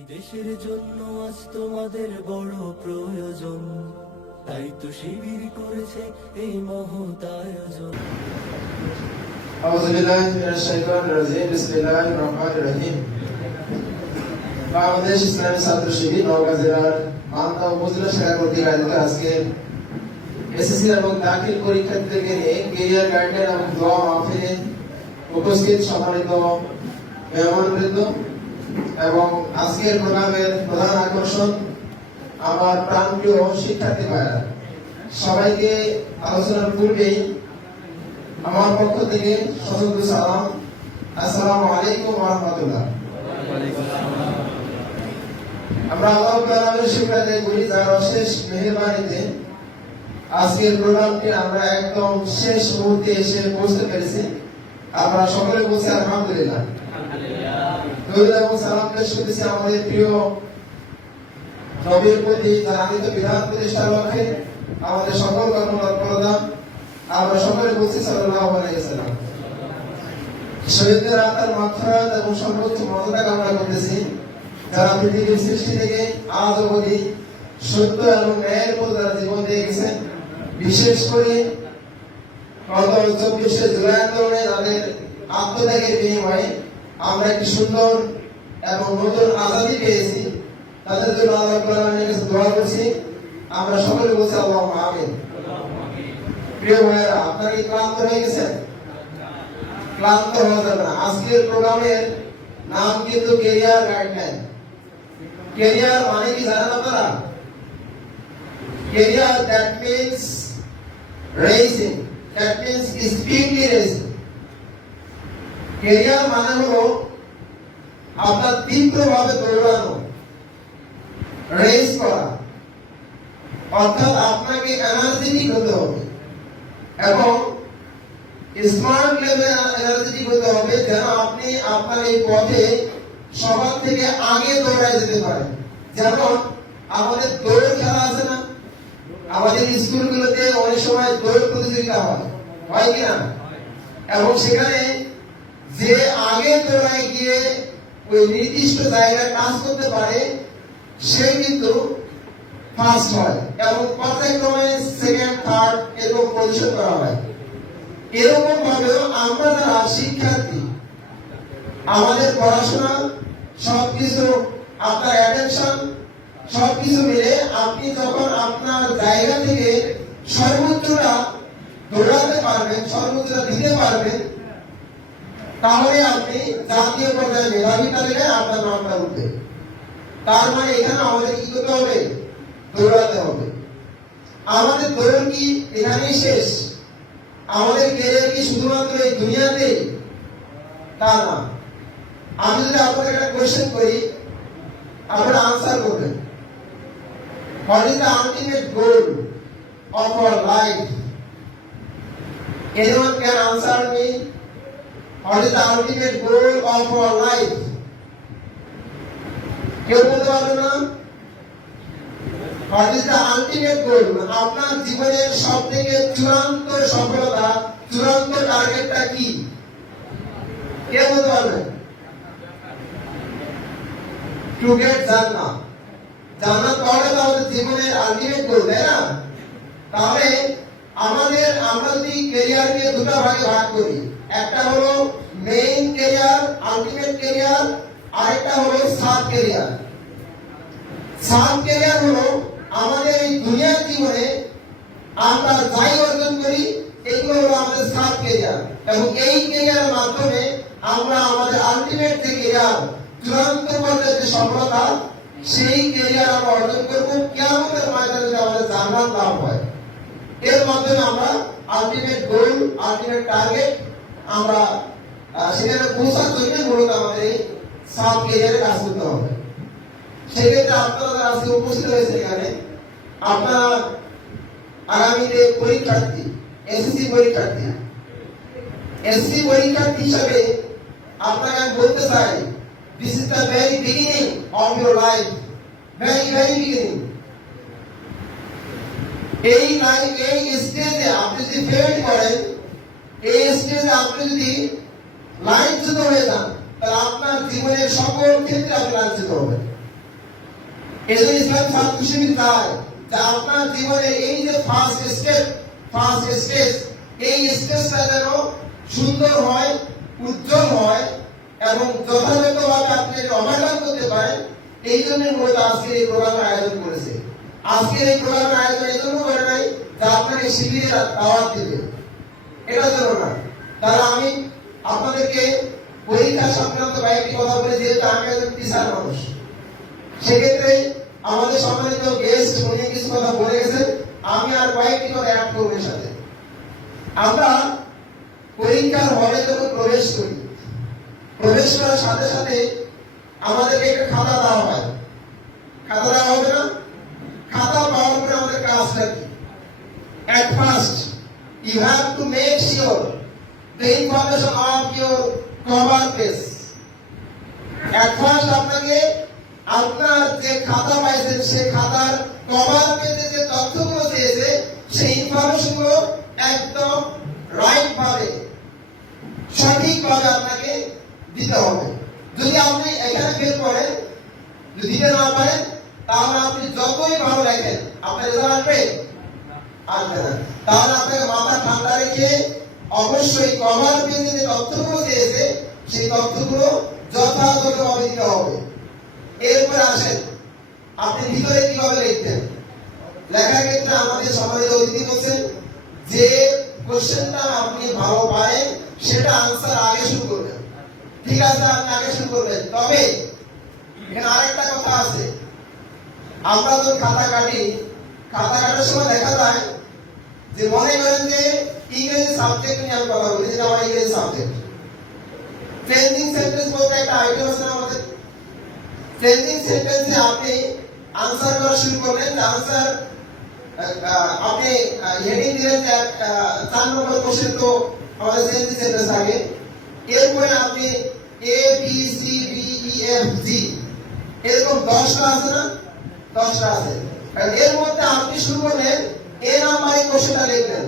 দেশের জন্য আজ তোমাদের বড় প্রয়োজন তাই তো শিবির করেছে এই মহৎ আয়োজন أعوذ بالله من الشيطان الرجيم بسم الله الرحمن الرحيم বাংলাদেশ ইসলামী ছাত্র শিবির নওগাঁ জেলার মালদা উপজেলা শাখা কর্তৃক আয়োজিত আজকে এসএসসি এবং দাখিল পরীক্ষার্থীদেরকে নিয়ে কেরিয়ার গাইডলাইন এবং দোয়া মাহফিলে উপস্থিত সম্মানিত মেহমানবৃন্দ এবং আজকের প্রোগ্রামের প্রধান আকর্ষণ আমার প্রাণপ্রিয় শিক্ষার্থী ভাইরা। সবাইকে আলোচনার পূর্বেই আমার পক্ষ থেকে সশস্ত্র সালাম। আসসালামু আলাইকুম রাহমাতুল্লাহ। আমরা আল্লাহ তাআলার আদায় করি যার অশেষ মেহেরবানিতে আজকের প্রোগ্রামটি আমরা একদম শেষ মুহূর্তে এসে পৌঁছতে পেরেছি। আমরা সকলে বলছি আলহামদুলিল্লাহ। দরুদ এবং সালাম পেশ করতেছি আমাদের প্রিয় নবীর প্রতি তার আনিত বিধান প্রতিষ্ঠার লক্ষ্যে আমাদের সকল কর্মতৎপরতা আমরা সকলে বলছি সাল্লাল্লাহু আলাইহি ওয়াসাল্লাম। শহীদদের আত্মার মাগফিরাত এবং সর্বোচ্চ মর্যাদা কামনা করতেছি। যারা পৃথিবীর সৃষ্টি থেকে আজ অবধি সত্য এবং ন্যায়ের উপর যারা জীবন দিয়ে গেছেন, বিশেষ করে গত চব্বিশে জুলাই আন্দোলনে তাদের আত্মত্যাগের বিনিময়ে আমরা একটি সুন্দর এবং নতুন আজাদি পেয়েছি। তাদের জন্য আল্লাহ তাআলার কাছে দোয়া করছি। আমরা সকলে বলছি আল্লাহ আমিন। প্রিয় ভাইয়েরা, আপনারা কি ক্লান্ত হয়ে গেছেন? ক্লান্ত হওয়া যাবে না। আজকের প্রোগ্রামের নাম কিন্তু কেরিয়ার গাইডলাইন। কেরিয়ার মানে কি জানেন আপনারা? Career that means racing that means speedily racing career মানে হলো আপনার তীব্রভাবে দৌড়ানো রেস করা, অর্থাৎ আপনাকে এনার্জেটিক হতে হবে এবং স্মার্ট লেভেল এনার্জেটিক হতে হবে যেন আপনি আপনার এই পথে সবার থেকে আগে দৌড়ায় যেতে পারেন। যেমন আমাদের দৌড় খেলা আছে না, আমাদের স্কুলগুলোতে অনেক সময় দৌড় প্রতিযোগিতা হয় হয় কি না? এবং সেখানে যে আগে দৌড়ায় গিয়ে ওই নির্দিষ্ট জায়গায় কাজ করতে পারে, সে কিন্তু ফার্স্ট হয় এবং পর্যায়ক্রমে সেকেন্ড থার্ড এরকম পজিশন করা হয়। এরকম আমরা যারা শিক্ষার্থী, আমাদের পড়াশোনা সবকিছু, আপনার অ্যাটেনশন সবকিছু মিলে আপনি যখন আপনার জায়গা থেকে সর্বোচ্চটা দৌড়াতে পারবেন তাহলে আপনি জাতীয় পর্যায়ে মেধাবী তালিকায় আপনার নামটা উঠবে। তার মানে এখানে আমাদের কি করতে হবে? দৌড়াতে হবে। আমাদের দৌড় কি? এখানেই শেষ। আমাদের কেরিয়ার কি শুধুমাত্র এই দুনিয়াতে? তা না। আমি যদি আপনাদের একটা কোয়েশ্চেন করি, আপনারা আনসার করবেন। What is the ultimate goal of our life anyone can answer me what is the ultimate goal of our life. কেউ বলতে পারবে না হোয়াট ইজ আলটিমেট গোল আপনার জীবনের সব থেকে চূড়ান্ত সফলতা চূড়ান্ত টার্গেটটা কি কে বলতে পারবে টু গেট জান্নাত জান্নাত পাওয়াটা তো আমাদের জীবনের আলটিমেট গোল তাই না তাহলে আমাদের আমরা যদি ক্যারিয়ারকে দুটো ভাগে ভাগ করি একটা হলো মেইন ক্যারিয়ার আলটিমেট ক্যারিয়ার আরেকটা হলো সাব ক্যারিয়ার সাব ক্যারিয়ার হলো আমাদের এই দুনিয়ার জীবনে আমরা যাই অর্জন করি, এগুলো হলো আমাদের সাব ক্যারিয়ার এবং এই ক্যারিয়ারের মাধ্যমে আমরা আমাদের আলটিমেট যে ক্যারিয়ার চূড়ান্ত পর্যায়ে যে সফলতা, সেই ক্যারিয়ার আমরা অর্জন করব কেমন ময়দানে যদি আমাদের জান্নাত লাভ হয়। এর মাধ্যমে আমরা আলটিমেট গোল আলটিমেট টার্গেট আমরা আহ, সেখানে পৌঁছার জন্য মূলত আমাদের এই সাব ক্যারিয়ারে কাজ করতে হবে। সেক্ষেত্রে আপনারা যারা আজকে উপস্থিত হয়েছে এখানে আপনারা আগামীতে পরীক্ষার্থী এসএসসি পরীক্ষার্থী এসএসসি পরীক্ষার্থী হিসাবে আপনাকে আমি বলতে চাই this is the very beginning of your life very very beginning এই লাইফ এই স্টেজে আপনি যদি ফেল করেন এই স্টেজে আপনি যদি লাইনচ্যুত হয়ে যান, তাহলে আপনার জীবনের সকল ক্ষেত্রে আপনি লাঞ্ছিত হবেন। এই জন্য ইসলাম ছাত্র শিবির চায় যে আপনার জীবনে এই যে ফার্স্ট স্টেপ ফার্স্ট স্টেজ এই স্টেজটা যেন সুন্দর হয়, উজ্জ্বল হয় এবং যথাযথভাবে আপনি অবহেলা করতে পারেন, এই জন্য মূলত আজকের এই প্রোগ্রামের আয়োজন করেছে। আজকের এই প্রোগ্রামের আয়োজন এই জন্য করে নাই যে আপনার এই শিবিরে দাওয়াত দিবে এটা জন্য না তাহলে আমি আপনাদেরকে পরীক্ষা সংক্রান্ত কয়েকটি কথা বলে যেহেতু আমি একজন টিচার মানুষ, সেক্ষেত্রে আমাদের সম্মানিত গেস্ট উনি কিছু কথা বলে গেছেন, আমি আর কয়েকটি কথা অ্যাড করব এর সাথে। আমরা পরীক্ষার হলে যখন প্রবেশ করি, প্রবেশ করার সাথে সাথে আমাদেরকে একটা খাতা দেওয়া হয়। খাতা দেওয়া হবে না? খাতা পাওয়ার পরে আমাদের কাজটা কি? At first you have to make sure the information of your cover page at first, আপনাকে আপনার যে খাতা পাইছেন, সেই খাতার কভার পেজে যে তথ্যগুলো দিয়েছে, সেই ইনফরমেশনগুলো একদম রাইট ভাবে সঠিকভাবে আপনাকে দিতে হবে। যদি আপনি এখানে ফেল করেন, যদি দিতে না পারেন, তাহলে আপনি যতই ভালো লেখেন, আপনার রেজাল্ট আসবে। আসবে না। তাহলে আপনাকে মাথা ঠান্ডা রেখে অবশ্যই কভার পেজে যে তথ্যগুলো দিয়েছে, সেই তথ্যগুলো যথাযথভাবে দিতে হবে। এরপরে আসেন, আপনি ভিতরে কীভাবে লিখবেন? লেখার ক্ষেত্রে আমাদের সমাজের অতিথি বলছেন যে কোশ্চেনটা আপনি ভালো পারেন, সেটা আনসার আগে শুরু করবেন। ঠিক আছে, আপনি আগে শুরু করবেন। তবে এখানে আরেকটা কথা আছে। আমরা যখন খাতা কাটি, খাতা কাটার সময় দেখা যায় যে মনে করেন যে ইংরেজি সাবজেক্ট নিয়ে আমি কথা বলি, যেটা আমার ইংরেজি সাবজেক্ট ফ্রেজিং সেন্টেন্স বলতে একটা আইটেম আছে আমাদের? ফ্রেজিং সেন্টেন্সে আপনি আনসার করা শুরু করলেন আনসার আপনি হেডিং দিলেন চার নম্বর কোশ্চেন তো আমাদের ফ্রেজিং সেন্টেন্স আগে এরপরে আপনি A B C D E F G এরকম দশটা আছে না? দশটা আছে। এর মধ্যে আপনি শুরু করলেন এ নাম্বারে কোশ্চেনটা লিখলেন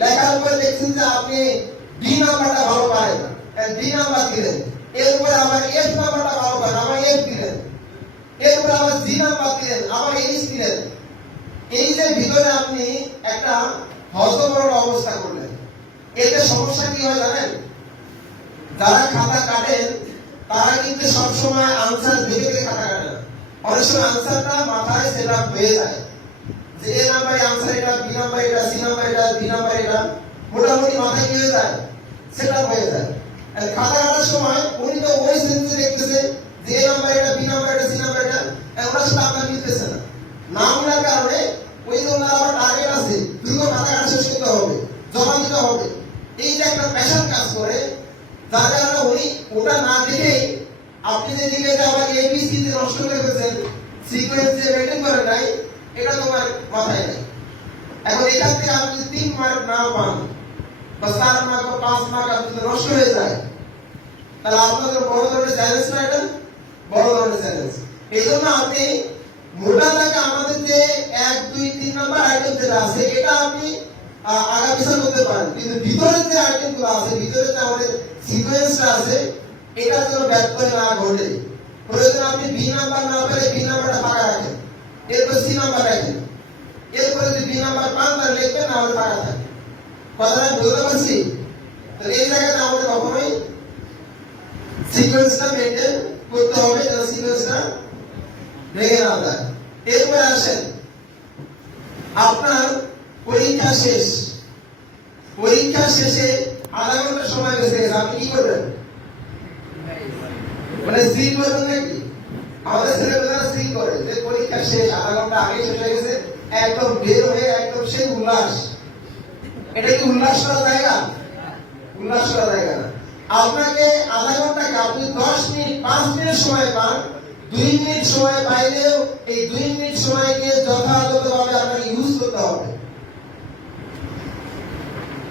লেখার পরে দেখছেন যে আপনি ডি নাম্বারটা ভালো পারেন। ডি নাম্বার দিলেন। এরপরে আবার এফ নাম্বারটা ভালো পারেন, আবার এফ দিলেন। এরপরে আবার জি নাম্বার দিলেন, আবার এইচ দিলেন। এই ভিতরে আপনি একটা হজবরল অবস্থা করলেন। এতে সমস্যা কি হয় জানেন? যারা খাতা কাটেন, তারা কিন্তু সবসময় আনসার দেখে দেখে খাতা কাটে না অনেক সময় আনসারটা মাথায় সেটা হয়ে যায়। যে এ নাম্বার আনসার এটা বি নাম্বার এটা সি নাম্বার এটা ডি নাম্বার এটা, মোটামুটি মাথায় হয়ে যায় সেটা হয়ে যায়। খাতা কাটার সময় উনি তো ওই সেন্সে দেখতেছে যে এ নাম্বার এটা বি নাম্বার এটা সি নাম্বার এটা আর ওনার সাথে আপনার মিলতেছে না না মিলার কারণে ওই যে ওনার আবার টার্গেট আছে দ্রুত খাতা কাটা শেষ করতে হবে জমা দিতে হবে এই যে একটা প্রেশার কাজ করে যার কারণে উনি ওটা না দেখেই আপনি যে দিকে যে আবার এবিসি যে নষ্ট করে ফেলছেন সিকোয়েন্স যে মেনটেন করে নাই এটা তোমার মাথায় নেই এখন এখান থেকে আপনি যদি তিন মার্ক না পান বা চার মার্ক বা পাঁচ মার্ক আপনি যদি নষ্ট হয়ে যায় তাহলে আপনাদের বড় ধরনের চ্যালেঞ্জ না এটা বড় ধরনের চ্যালেঞ্জ এই জন্য আপনি মোটা দাগে আমাদের যে এক দুই তিন নম্বর আইটেম যেটা আছে এটা আপনি আহ, আগা পিছা করতে পারেন কিন্তু ভিতরে যে আইটেমগুলো আছে ভিতরে যে আমাদের সিকোয়েন্সটা আছে, এটা যেন ব্যত্যয় না ঘটে। প্রয়োজন আপনি বি নাম্বার না পেলে বি নাম্বারটা ফাঁকা রাখেন। এরপর সি নাম্বার রাখেন। এরপরে যদি বি নাম্বার পান তাহলে লিখবেন না আমাদের ফাঁকা থাকে। কথাটা বুঝতে পারছি? তাহলে এই জায়গাটা আমাদের কখনোই সিকোয়েন্সটা মেনটেন করতে হবে, যেন সিকোয়েন্সটা ভেঙে না যায়। এরপরে আসেন। আপনার পরীক্ষা শেষ। পরীক্ষা শেষে আধা সময় বেঁচে গেছে, আপনি কি করবেন? মানে স্ত্রী করবেন নাকি? আমাদের ছেলেমেয়েরা স্ত্রী করে, যে পরীক্ষা শেষ, আধা ঘণ্টা আগে শেষ হয়ে গেছে, একদম বের হয়ে একদম সেই উল্লাস। এটা কি উল্লাস করা জায়গা? উল্লাস করা জায়গা না। আপনাকে আধা ঘন্টাকে আপনি দশ মিনিট, পাঁচ মিনিট সময় পান। দুই মিনিট সময় পাইলেও এই দুই মিনিট সময়কে যথাযথভাবে আপনাকে ইউজ করতে হবে।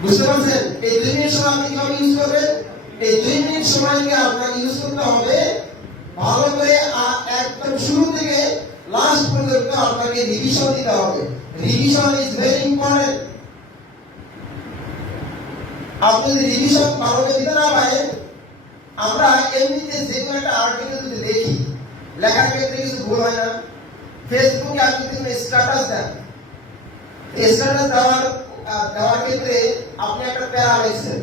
বুঝতে পারছেন? এই দুই মিনিট সময় আপনি কীভাবে ইউজ করবেন? এই দুই মিনিট সময়কে আপনাকে ইউজ করতে হবে ভালো করে একদম শুরু থেকে লাস্ট পর্যন্ত আপনাকে রিভিশন দিতে হবে। রিভিশন ইজ ভেরি ইম্পর্টেন্ট আপনি যদি রিভিশন ভালো করে দিতে না পারেন, আমরা এমনিতে যে কোনো একটা আর্টিকেল যদি দেখি লেখার ক্ষেত্রে কিছু ভুল হয় না। ফেসবুকে আপনি যদি স্ট্যাটাস দেন স্ট্যাটাস দেওয়ার দেওয়ার ক্ষেত্রে আপনি একটা প্যারা লিখছেন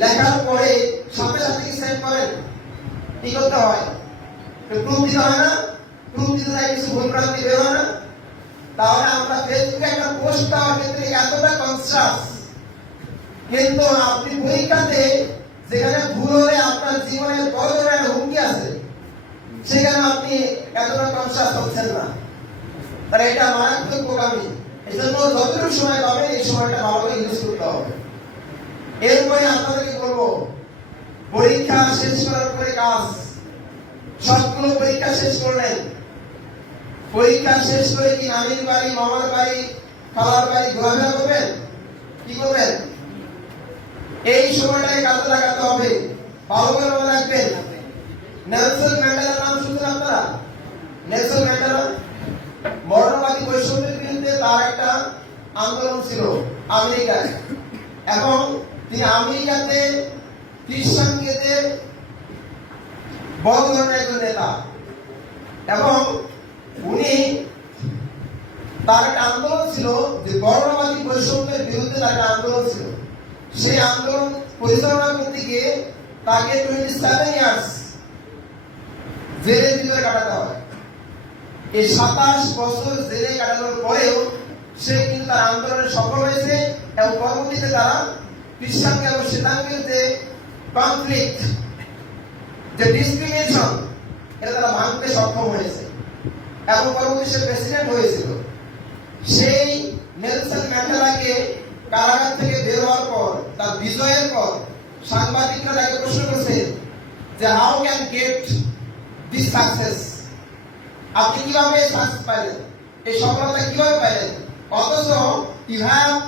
লেখার পরে সাথে সাথে কি সেন্ড করেন। কি করতে হয়? প্রুফ দিতে হয় না। প্রুফ দিতে হয় কিছু ভুল ক্রান্তি বের হয় না। তাহলে আমরা ফেসবুকে একটা পোস্ট দেওয়ার ক্ষেত্রে এতটা কনসাস কিন্তু আপনি পরীক্ষাতে যেখানে ভুল হলে আপনার জীবনে বড় ধরনের হুমকি আছে, সেখানে আপনি এতটা কনসাস হচ্ছেন না। তাহলে এটা মারাত্মক বোকামি। এই জন্য যতটুকু সময় পাবে এই সময়টা ভালো করে ইউজ করতে হবে। এরপরে আপনাদেরকে বলব? পরীক্ষা শেষ করার পরে কাজ। সবগুলো পরীক্ষা শেষ করলেন। পরীক্ষা শেষ করে কি নানির বাড়ি, মামার বাড়ি খালার বাড়ি ঘোরাফেরা করবেন? কি করবেন? এই সময়টাকে কাজে লাগাতে হবে। ভালো করে মনে রাখবেন। নেলসন ম্যান্ডেলার নাম শুনছেন আপনারা? নেলসন ম্যান্ডেলা বর্ণবাদী বৈষম্যের বিরুদ্ধে তার একটা আন্দোলন ছিল, আমেরিকায়। এবং তিনি আমেরিকাতে খ্রিস্টানদের বড় ধরনের একজন নেতা। এবং উনি তার একটা আন্দোলন ছিল যে বর্ণবাদী বৈষম্যের বিরুদ্ধে তার একটা আন্দোলন ছিল। সেই আন্দোলন পরিচালনা করতে গিয়ে তাকে টোয়েন্টি সেভেন ইয়ার্স জেলের ভিতরে কাটাতে হয়। এই সাতাশ বছর জেলে কাটানোর পরেও সে কিন্তু তার আন্দোলনে সফল হয়েছে এবং পরবর্তীতে তারা খ্রিস্টানকে এবং শ্বেতাঙ্গের যে কনফ্লিক্ট যে ডিসক্রিমিনেশন এটা তারা ভাঙতে সক্ষম হয়েছে। এবং পরবর্তী সে প্রেসিডেন্ট হয়েছিল। সেই নেলসন ম্যান্ডেলাকে কারাগার থেকে বের হওয়ার পর, তার বিজয়ের পর সাংবাদিকরা তাকে প্রশ্ন করছে যে how can get this success আপনি কীভাবে এই সাকসেস পাইলেন? এই সফলতা কীভাবে পাইলেন? অথচ you have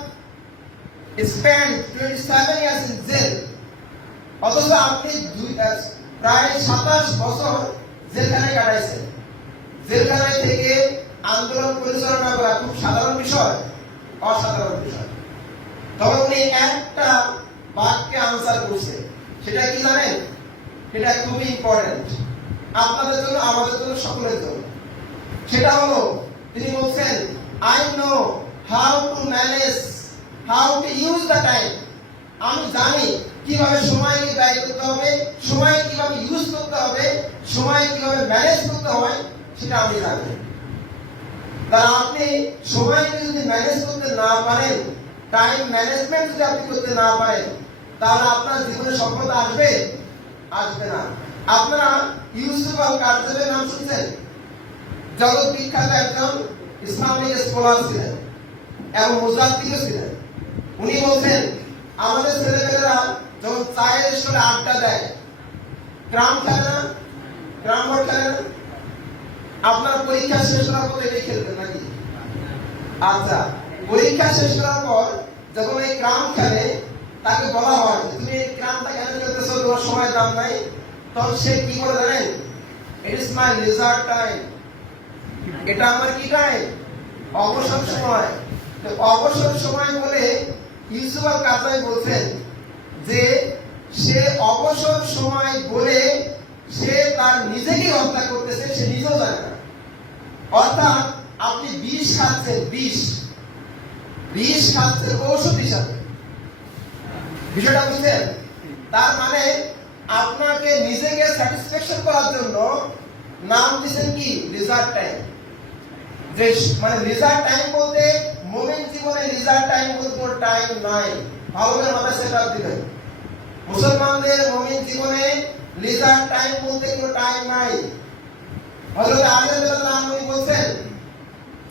spend twenty seven years in jail অথচ আপনি দুই- প্রায় সাতাশ বছর জেলখানে কাটাইছেন। জেলখানায় থেকে আন্দোলন পরিচালনা করা খুব সাধারণ বিষয়, অসাধারণ বিষয়। তবে উনি একটা বাক্যে আনসার করছে সেটা কি জানেন? সেটা খুবই ইম্পর্টেন্ট আপনাদের জন্য, আমাদের জন্য, সকলের জন্য। সেটা হলো, তিনি বলছেন I know how to manage how to use the time আমি জানি কীভাবে সময়কে ব্যয় করতে হবে, সময় কীভাবে ইউজ করতে হবে, সময় কীভাবে ম্যানেজ করতে হয়, সেটা আমি জানি। তাহলে আপনি সময়কে যদি ম্যানেজ করতে না পারেন টাইম ম্যানেজমেন্ট যদি আপনি করতে না পারেন, তাহলে আপনার জীবনে সফলতা আসবে আসবে না। আপনারা ইউসুফ আল কারজাবের নাম শুনছেন? জগৎ বিখ্যাত একজন ইসলামিক স্কলার ছিলেন এবং মুজাদ্দিদও ছিলেন। উনি বলছেন, আমাদের ছেলেমেয়েরা যখন চায়ের স্টোরে আড্ডা দেয়, গ্রাম খেলে না? গ্রাম খেলে না? আপনার পরীক্ষা শেষ হওয়ার পর এটাই খেলবেন নাকি? আচ্ছা পরীক্ষা শেষ করার পর যখন এই ক্রাম খেলে, তাকে বলা হয় তুমি এই ক্রামটা কেন খেলতেছো? তোমার সময় দাম নাই। তখন সে কি করে জানেন? It is my reserve time এটা আমার কি টাইম অবসর সময়। তো অবসর সময় বলে ইউসুফ আল কাজাই বলছেন যে, সে অবসর সময় বলে সে তার নিজেকে হত্যা করতেছে, সে নিজেও জানে না। অর্থাৎ আপনি বিষ খাচ্ছেন, বিষ। বিষ খাচ্ছেন ঔষধ হিসাবে বিষয়টা বুঝছেন তার মানে আপনাকে নিজেকে স্যাটিসফ্যাকশন করার জন্য নাম দিচ্ছেন কি? রিজার্ভ টাইম যে মানে রিজার্ভ টাইম বলতে মোমেন জীবনে রিজার্ভ টাইম বলতে কোনো টাইম নাই। ভালো করে মাথায় সেটা দিবেন। মুসলমানদের মোমেন জীবনে রিজার্ভ টাইম বলতে কোনো টাইম নাই। হযরত আলী রাদিয়াল্লাহু আনহু বলছেন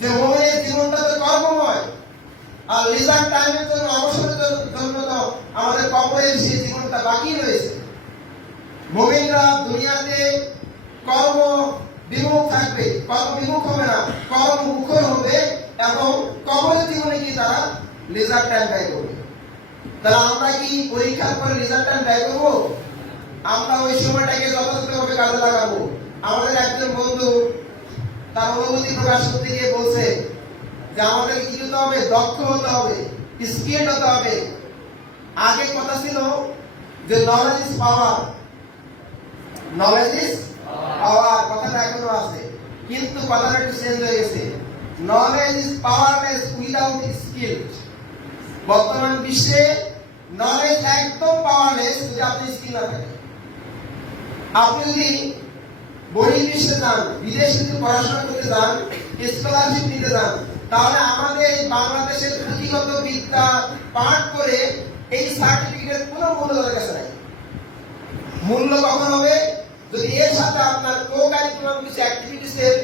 যে মোমেনের জীবনটা তো কর্মময়। আর রিজার্ভ টাইমের জন্য অবসরের জন্য তো আমাদের কবরের সেই জীবনটা বাকি রয়েছে। মোমিনরা দুনিয়াতে কর্ম বিমুখ থাকবে। কর্ম বিমুখ হবে না। কর্ম মুখর হবে এবং কবরের জীবনে কি তারা রিজার্ভ টাইম ব্যয় করবে। তাহলে আমরা কি পরীক্ষার পরে রিজার্ভ টাইম ব্যয় করব? আমরা ওই সময়টাকে যথাযথভাবে কাজে লাগাবো। আমাদের একজন বন্ধু তার অনুভূতি প্রকাশ করতে গিয়ে বলছে যে আমাদের কি হতে হবে? দক্ষ হতে হবে। স্কিল্ড হতে হবে। আগে কথা ছিল যে knowledge is power knowledge is power কথাটা এখনও আছে। কিন্তু কথাটা একটু চেঞ্জ হয়ে গেছে। Knowledge is powerless without skill বর্তমান বিশ্বে নলেজ একদম পাওয়ারলেস যদি আপনি স্কিল না থাকে। আপনি যদি বহির্বিশ্বে যান বিদেশে যদি পড়াশোনা করতে যান স্কলারশিপ নিতে যান তাহলে আমাদের এই বাংলাদেশের পুঁথিগত বিদ্যা পাঠ করে এই সার্টিফিকেট কোনো মূল্য তাদের কাছে নাই। মূল্য কখন হবে? যদি এর সাথে আপনার কো কারিকুলাম কিছু অ্যাক্টিভিটিসের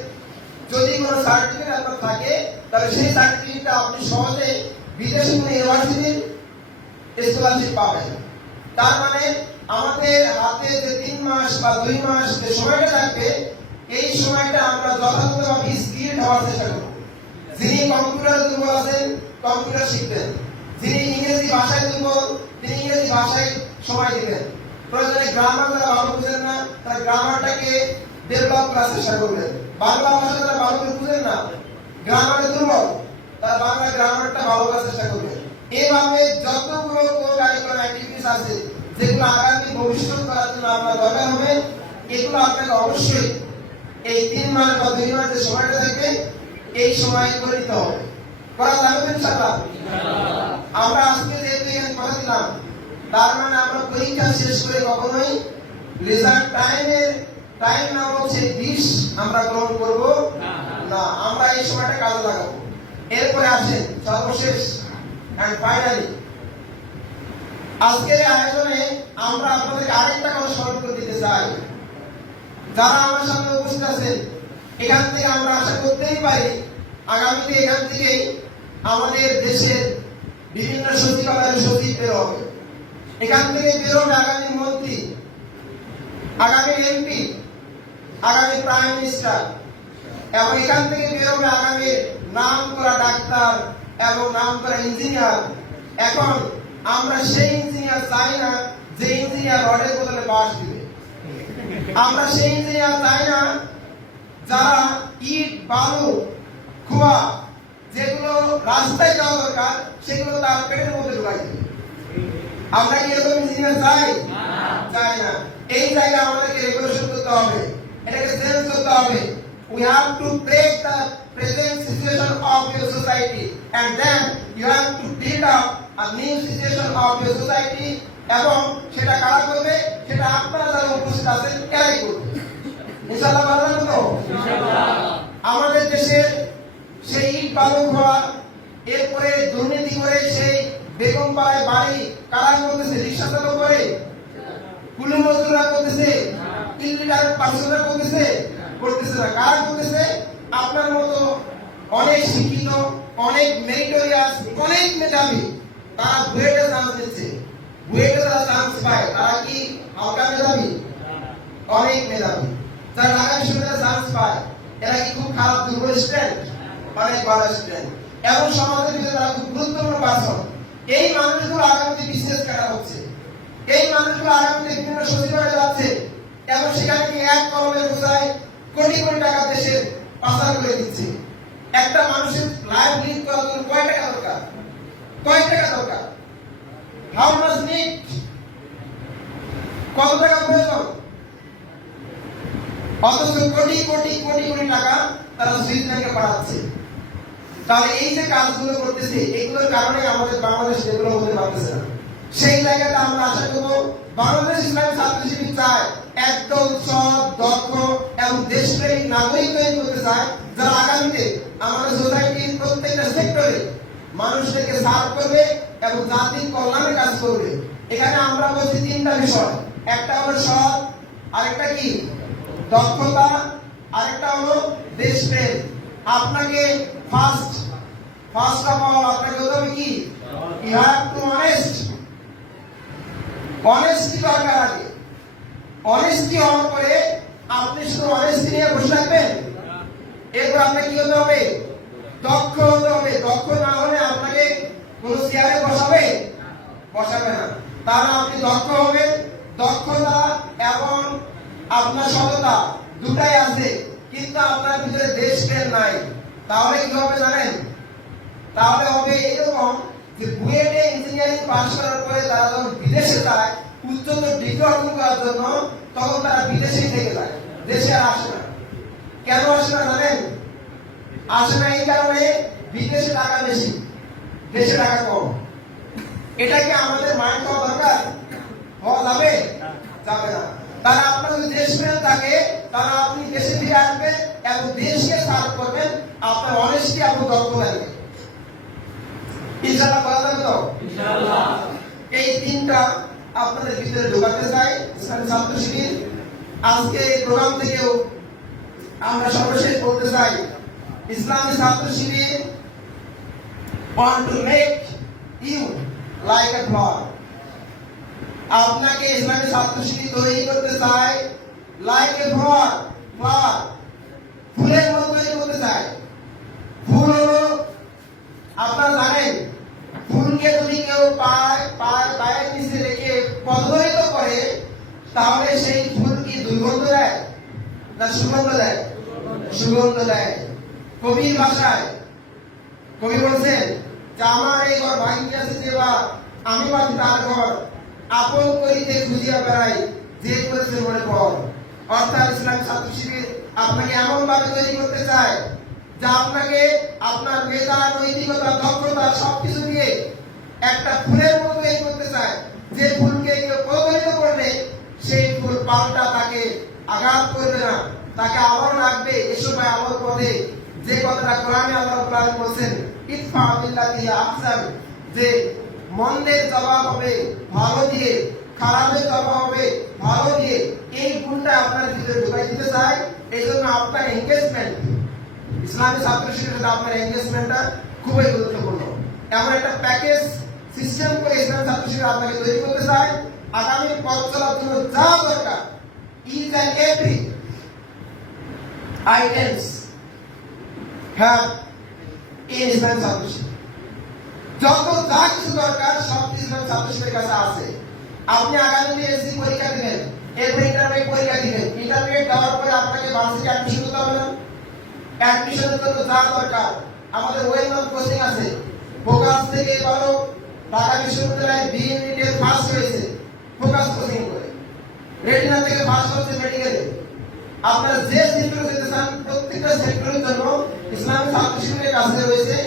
যদি কোনো সার্টিফিকেট আপনার থাকে, তাহলে সেই সার্টিফিকেটটা আপনি সহজে বিদেশে কোনো ইউনিভার্সিটির স্কলারশিপ পাবেন। তার মানে আমাদের হাতে যে তিন মাস বা দুই মাস যে সময়টা থাকবে, এই সময়টা আমরা যথাযথভাবে স্কিল হওয়ার চেষ্টা করব। যিনি কম্পিউটার দুর্বল আছেন কম্পিউটার শিখবেন। যিনি ইংরেজি ভাষায় দুর্বল, তিনি ইংরেজি ভাষায় সময় দিবেন। প্রয়োজনে গ্রামার যারা ভালো বুঝেন না তারা গ্রামারটাকে ডেভেলপ করার চেষ্টা করবেন। বাংলা ভাষা যারা ভালো করে বুঝেন না গ্রামারে দুর্বল তারা বাংলা গ্রামারটা ভালো করার চেষ্টা করবেন। এইভাবে যতগুলো কারিকুলাম অ্যাক্টিভিটিস আছে যেগুলো আগামী ভবিষ্যৎ করার জন্য আপনার দরকার হবে এগুলো আপনাকে অবশ্যই এই তিন মাস বা দুই মাস যে সময়টা থাকবে এই সময় করে নিতে হবে। করা যাবে ইনশাআল্লাহ। আমরা আজকে যেহেতু এখানে কথা দিলাম তার মানে আমরা পরীক্ষা শেষ করে কখনোই রেজাল্ট টাইমের টাইম নামক সেই বিষ আমরা গ্রহণ করব, না, আমরা এই সময়টা কাজে লাগাবো। এরপরে আসেন সর্বশেষ অ্যান্ড ফাইনালি আজকের আয়োজনে আমরা আপনাদেরকে আরেকটা কথা স্মরণ করে দিতে চাই। যারা আমার সামনে উপস্থিত আছেন, এখান থেকে আমরা আশা করতেই পারি আগামীতে এখান থেকেই আমাদের দেশের বিভিন্ন সচিবালয়ের সচিব বের হবে। এখান থেকে বেরোবে আগামী মন্ত্রী, আগামী এমপি, আগামী প্রাইম মিনিস্টার, এবং এখান থেকে বেরোবে আগামী নাম করা ডাক্তার এবং নাম করা ইঞ্জিনিয়ার। এখন আমরা সেই ইঞ্জিনিয়ার চাই না যে ইঞ্জিনিয়ার রডের বদলে বাস দিবে। আমরা সেই ইঞ্জিনিয়ার চাই না যারা ইট, বালু, খোয়া, যেগুলো রাস্তায় যাওয়া দরকার, সেগুলো তার পেটের মধ্যে ঢুকাই দেবে। আমরা কি এরকম ইঞ্জিনিয়ার চাই? চাই না। এই জায়গায় আমাদেরকে রেগুলেশন করতে হবে। এটাকে চেঞ্জ করতে হবে। We have to break the present situation of your society and then you have to build up a new situation of your society এবং সেটা কারা করবে? সেটা আপনারা যারা উপস্থিত আছেন, এরাই করবে। ইনশাআল্লাহ পারবেন তো? আমাদের দেশের সেই ইট বালু হওয়া, এরপরে দুর্নীতি করে সেই বেগম পাড়ায় বাড়ি কারা করতেছে, রিক্সা চালক করে, কুলি মজদুরা করতেছে লিটার পাঁচশোটা করতেছে করতেছে না। কারা করতেছে? আপনার মতো অনেক শিক্ষিত, অনেক মেরিটোরিয়াস, অনেক মেধাবী, তারা বুয়েটে চান্স দিচ্ছে। বুয়েটে তারা চান্স পায়, তারা কি হালকা মেধাবী? অনেক মেধাবী। যারা ঢাকা বিশ্ববিদ্যালয়ে চান্স পায়, এরা কি খুব খারাপ দুর্বল স্টুডেন্ট অনেক ভালো স্টুডেন্ট এবং সমাজের ভিতরে তারা খুব গুরুত্বপূর্ণ পার্সন এই মানুষগুলো আগামীতে বিশেষ কাটা হচ্ছে এই মানুষগুলো আগামীতে বিভিন্ন সচিবালয়ে যাচ্ছে। এবং সেখানে এক কলমে বোঝায় কোটি কোটি টাকা দেশের পাচার করে দিচ্ছে। একটা মানুষের লাইফ লিড করার জন্য কয় টাকা দরকার? কয় টাকা দরকার? হাউ মাস নিড কত টাকা প্রয়োজন? অথচ কোটি কোটি কোটি কোটি টাকা তারা সুইস পাঠাচ্ছে। তাহলে এই যে কাজগুলো করতেছে, এগুলোর কারণে আমাদের বাংলাদেশ ডেভেলপ হতে পারতেছে না। সেই জায়গাটা আমরা আশা করব বাংলাদেশ ইসলামী ছাত্র শিবির চায় একদম সৎ, দক্ষ এবং দেশপ্রেমিক নাগরিক তৈরি করতে চায়, যারা আগামীতে আমাদের সোসাইটির প্রত্যেকটা সেক্টরে মানুষদেরকে সার্ভ করবে এবং জাতির কল্যাণে কাজ করবে। এখানে আমরা বলছি তিনটা বিষয়। একটা হলো সৎ, আরেকটা কি? দক্ষতা, আরেকটা হলো দেশপ্রেম। আপনাকে ফার্স্ট ফার্স্ট অফ অল আপনাকে হতে হবে কি? You have to honest honesty দরকার আগে অনেস্টি হওয়ার পরে আপনি শুধু অনেস্টি নিয়ে বসে থাকবেন। এরপর আপনাকে কি হতে হবে? দক্ষ হতে হবে। দক্ষ না হলে আপনাকে কোন চেয়ারে বসাবে বসাবে না। তাহলে আপনি দক্ষ হবেন। দক্ষতা এবং আপনার সততা দুটাই আছে। কিন্তু আপনার ভিতরে দেশপ্রেম নাই। তাহলে কি হবে জানেন? তাহলে হবে এরকম যে বুয়েটে ইঞ্জিনিয়ারিং পাস করার পরে তারা যখন বিদেশে যায়, উচ্চতর ডিগ্রি অর্জন করার জন্য, তখন তারা বিদেশেই থেকে যায়। দেশে আর আসে না। কেন আসে না জানেন? আসে না এই কারণে বিদেশে টাকা বেশি, দেশে টাকা কম। এটা কি আমাদের মাইন্ড হওয়া দরকার? হওয়া যাবে? যাবে না। তাহলে আপনার যদি দেশপ্রেম থাকে তারা আপনি দেশে ফিরে আসবেন এবং করবেন আপনার অনেস্টি এবং দক্ষ লাগবে ইনশাআল্লাহ করা যাবে তো? এই তিনটা আপনাদের ভিতরে ঢোকাতে চাই ছাত্র শিবির আজকে এই প্রোগ্রাম থেকেও আমরা সর্বশেষ বলতে চাই ইসলামী ছাত্র শিবির want to make you like a flower আপনাকে ইসলামী ছাত্র শিবির তৈরি করতে চাই লাইক এ ফ্লাওয়ার ফ্লাওয়ার ফুলের মতো তৈরি করতে চাই। ফুল হলো, আপনারা জানেন ফুলকে যদি কেউ পায় পায়, পায়ের নিচে রেখে প্রজ্বলিত করে, তাহলে সেই ফুল কি দুর্গন্ধ দেয় না সুগন্ধ দেয়? সুগন্ধ দেয়। কবির ভাষায়, কবি বলছেন যে, আমার এই ঘর ভাঙিয়া আছে বা, আমি বাঁধি তার ঘর, আপন করিতে খুঁজিয়া বেড়াই, যে করেছে মনে পর অর্থাৎ ইসলাম ছাত্র শিবির আপনাকে এমন ভাবে তৈরি করতে চায় যা আপনাকে আপনার মেধা, নৈতিকতা, দক্ষতা, সবকিছু দিয়ে একটা ফুলের মতো তৈরি করতে চায়। যে ফুলকে কেউ প্রজ্বলিত করলে সেই ফুল পাল্টা তাকে আঘাত করবে না। তাকে আবার রাখবে এসো ভাই আমার পথে। যে কথাটা কোরআনে আল্লাহ আলামিন বলেন ইতফা বিল্লাতি আহসান যে মন্দের জবাব হবে, ভালো দিয়ে, খারাপের জবাব হবে, ভালো দিয়ে, এই গুণটা আপনার ভিতরে ঢুকাই দিতে চাই এই জন্য আপনার এঙ্গেজমেন্ট ইসলামী ছাত্র শিবিরের আপনার এঙ্গেজমেন্টটা খুবই গুরুত্বপূর্ণ। এমন একটা প্যাকেজ সিস্টেম করে ইসলামী ছাত্র শিবির আপনাকে তৈরি করতে চাই আগামী পথ চলার জন্য যা দরকার is and every items have in ইসলামী ছাত্র যত যা কিছু দরকার, সব ইসলামী ছাত্র কাছে আছে। আপনি আগামী এসএসসি পরীক্ষা দিবেন এরপর ইন্টারমিডিয়েট পরীক্ষা দিবেন ইন্টারমিডিয়েট দেওয়ার পরে আপনাকে ভার্সিটি অ্যাডমিশন করতে হবে না। অ্যাডমিশনের জন্য যা দরকার। আমাদের ওয়েল নন কোচিং আছে। ফোকাস থেকে বলো ঢাকা বিশ্ববিদ্যালয়ে বিএ ইউনিটে ফার্স্ট হয়েছে ফোকাস কোচিং করে। রেটিনা থেকে ফার্স্ট হচ্ছে মেডিকেলে আপনারা যে সেক্টরে যেতে চান, প্রত্যেকটা সেক্টরের জন্য ইসলামী ছাত্র শিবিরের কাছে রয়েছে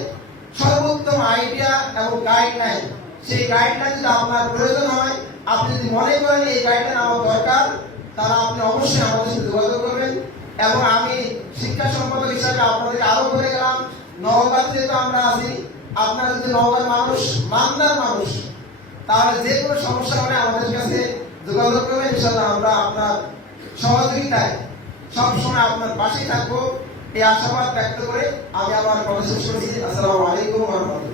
সর্বোত্তম আইডিয়া এবং গাইডলাইন সেই গাইডলাইন যদি আপনার প্রয়োজন হয়, আপনি যদি মনে করেন এই গাইডলাইন আমার দরকার, তাহলে আপনি অবশ্যই আমাদের সাথে যোগাযোগ করবেন। এবং আমি শিক্ষা সম্পাদক হিসাবে আপনাদেরকে আরও বলে গেলাম। নওগাঁ তো আমরা আছি, আপনারা যদি নওগাঁর মানুষ, মান্দার মানুষ, তাহলে যে কোনো সমস্যা হলে আমাদের কাছে যোগাযোগ করবে ইনশাল্লাহ আমরা আপনার সহযোগিতায় সবসময় আপনার পাশেই থাকব। এই আশাবাদ ব্যক্ত করে আমি আমার কথা শেষ করছি। আসসালামু আলাইকুম রাহমাতুল্লাহ।